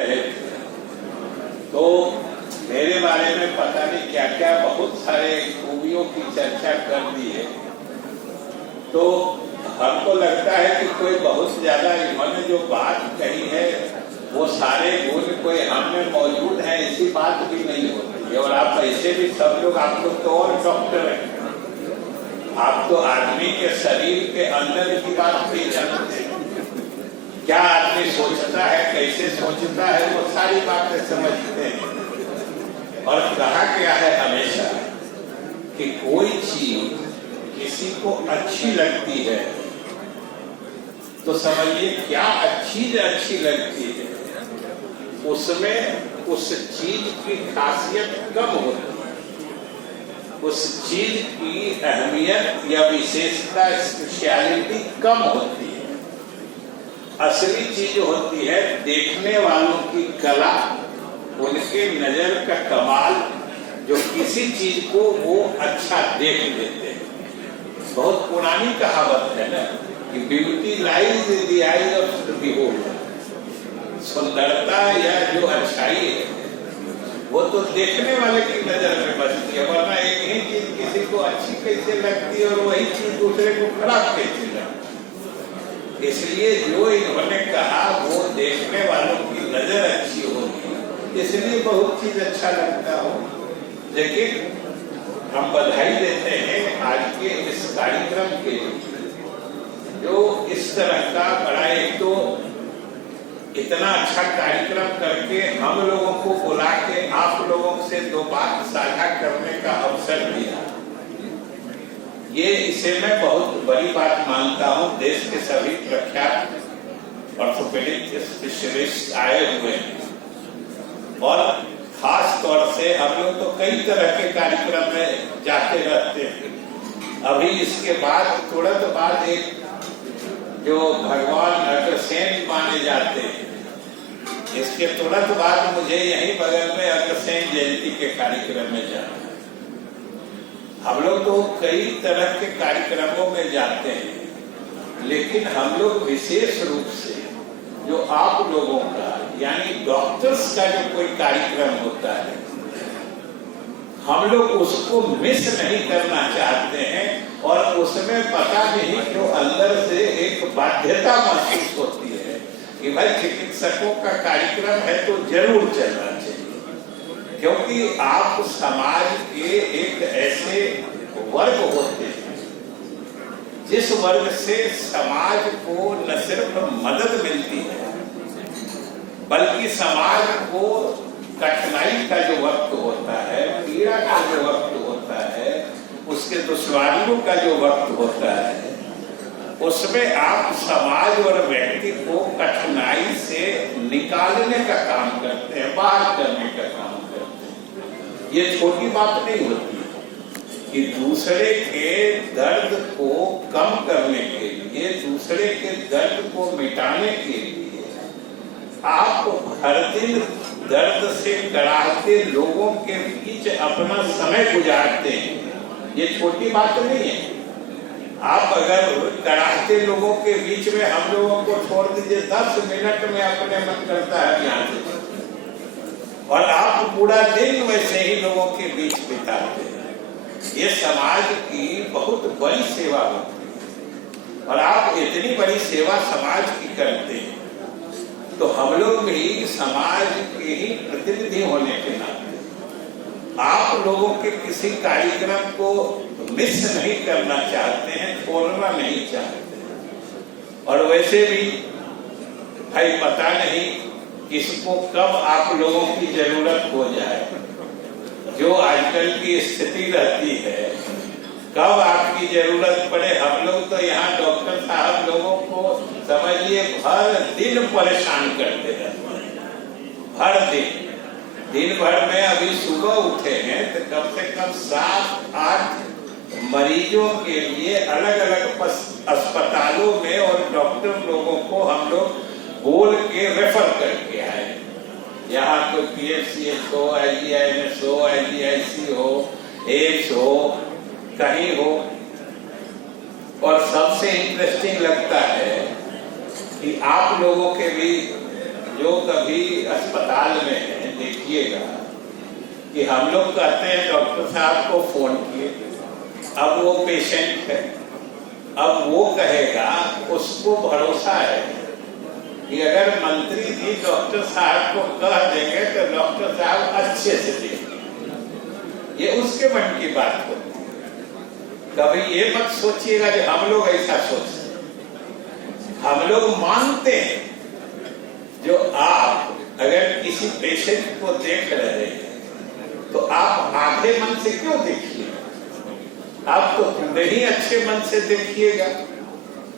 रहे थे तो मेरे बारे में पता नहीं क्या क्या बहुत सारे खूबियों की चर्चा कर दी है। तो हमको लगता है कि कोई बहुत ज्यादा इन्होंने जो बात कही है वो सारे गुण कोई हम में मौजूद है, ऐसी बात भी नहीं होती है। और आप ऐसे भी सब लोग, आप लोग तो और डॉक्टर हैं, आप तो आदमी के शरीर के अंदर की बात भी जानते हैं। क्या आदमी सोचता है, कैसे सोचता है, वो सारी बातें समझते हैं। और कहा गया है हमेशा कि कोई चीज किसी को अच्छी लगती है तो समझिए क्या अच्छी लगती है, उसमें उस चीज की खासियत कम होती है, उस चीज की अहमियत या विशेषता, स्पेशलिटी कम होती है। असली चीज होती है देखने वालों की कला, उनके नजर का कमाल, जो किसी चीज को वो अच्छा देख लेते हैं। बहुत पुरानी कहावत है ना कि beauty lies in the eyes of the beholder. सुंदरता या जो अच्छाई है वो तो देखने वाले की नजर में बचती है, वरना एक ही चीज किसी को अच्छी कैसे लगती है और वही चीज दूसरे को खराब कैसे लगती। इसलिए जो इन्होंने कहा वो देखने वालों की नजर अच्छी होगी, इसलिए बहुत चीज अच्छा लगता हो। लेकिन हम बधाई देते हैं आज के इस कार्यक्रम के लिए, जो इस तरह का बड़ा, एक तो इतना अच्छा कार्यक्रम करके हम लोगों को बुला के आप लोगों से दो बात साझा करने का अवसर दिया। ये इसे मैं बहुत बड़ी बात मानता हूँ। देश के सभी प्रख्यात ऑर्थोपेडिक स्पेशलिस्ट आए हुए हैं और खास तौर से हम लोग तो कई तरह के कार्यक्रम में जाते रहते हैं। अभी इसके बाद तुरंत बाद एक जो भगवान अग्रसेन माने जाते हैं, इसके तुरंत बाद मुझे यहीं बगल में अग्रसेन जयंती के कार्यक्रम में जाना है। हम लोग तो कई तरह के कार्यक्रमों में जाते हैं, लेकिन हम लोग विशेष रूप से जो आप लोगों का यानी डॉक्टर्स का जो कोई कार्यक्रम होता है, हम लोग उसको मिस नहीं करना चाहते हैं। और उसमें पता नहीं जो अंदर से एक बाध्यता महसूस होती है कि भाई चिकित्सकों का कार्यक्रम है तो जरूर चलना चाहिए, क्योंकि आप समाज के एक ऐसे वर्ग होते हैं जिस वर्ग से समाज को न सिर्फ मदद मिलती है बल्कि समाज को कठिनाई का जो वक्त होता है, पीड़ा का जो वक्त होता है, उसके दुश्वारियों का जो वक्त होता है, उसमें आप समाज और व्यक्ति को कठिनाई से निकालने का काम करते हैं, बाहर करने का काम करते हैं। ये छोटी बात नहीं होती कि दूसरे के दर्द को कम करने के लिए, दूसरे के दर्द को मिटाने के लिए आप हर दिन दर्द से कराहते लोगों के बीच अपना समय गुजारते हैं। ये छोटी बात नहीं है। आप अगर कराहते लोगों के बीच में हम लोगों को छोड़ दीजिए, 10 मिनट में अपने मन करता है यहाँ से, और आप पूरा दिन वैसे ही लोगों के बीच बिताते हैं। ये समाज की बहुत बड़ी सेवा होती है और आप इतनी बड़ी सेवा समाज की करते हैं, तो हम लोग भी समाज के ही प्रतिनिधि होने के नाते आप लोगों के किसी कार्यक्रम को मिस नहीं करना चाहते हैं, छोड़ना नहीं चाहते। और वैसे भी भाई पता नहीं किसको कब आप लोगों की जरूरत हो जाए। जो आजकल की स्थिति रहती है, कब आपकी जरूरत पड़े। हम लोग तो यहाँ डॉक्टर साहब लोगों को समझिए हर दिन परेशान करते रहते हैं, हर दिन भर में। अभी सुबह उठे हैं तो कम से कम 7-8 मरीजों के लिए अलग अलग अस्पतालों में और डॉक्टर लोगों को हम लोग बोल के रेफर करके आए। यहाँ तो PHCH हो, IGIMS हो, IGIC हो, एम्स हो, कहीं हो। और सबसे इंटरेस्टिंग लगता है कि आप लोगों के भी जो कभी अस्पताल में देखिएगा कि हम लोग कहते हैं डॉक्टर साहब को फोन किए, अब वो पेशेंट है, अब वो कहेगा, उसको भरोसा है कि अगर मंत्री जी डॉक्टर साहब को कह देंगे तो डॉक्टर साहब अच्छे से देंगे। ये उसके मन की बात होती है। कभी ये मत सोचिएगा कि हम लोग ऐसा सोचते, हम लोग मानते हैं। जो आप अगर किसी पेशेंट को देख रहे हैं तो आप आधे मन से क्यों देखिए, आप तो पूरे ही अच्छे मन से देखिएगा।